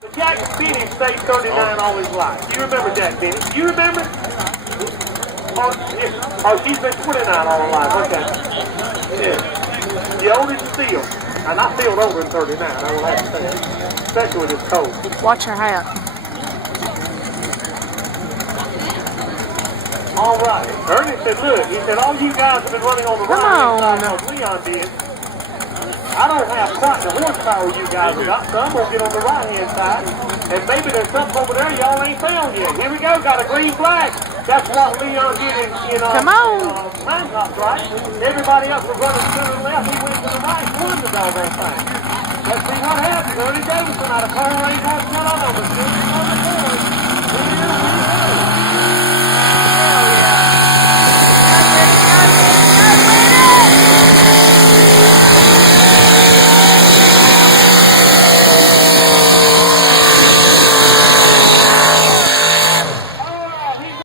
But Jack Benny stayed 39 all his life. You remember Jack Benny? You remember? Oh, she's been 29 all her life. Okay. Yeah. The oldest still. And I feel older than 39, I will have to say. Especially when it's cold. Watch her hat. All right. Ernie said, look, he said, all you guys have been running on the right side like Leon did. I don't have quite the horsepower you guys have got, so I'm going to get on the right-hand side. And maybe there's something over there y'all ain't found yet. Here we go, got a green flag. That's what Leon did in Come on. Time Top, right? Everybody else was running center and left. He went to the right and won the doggone thing. Let's see what happens. Ernie Davidson out of Coal Range, North Carolina, was still on the corner.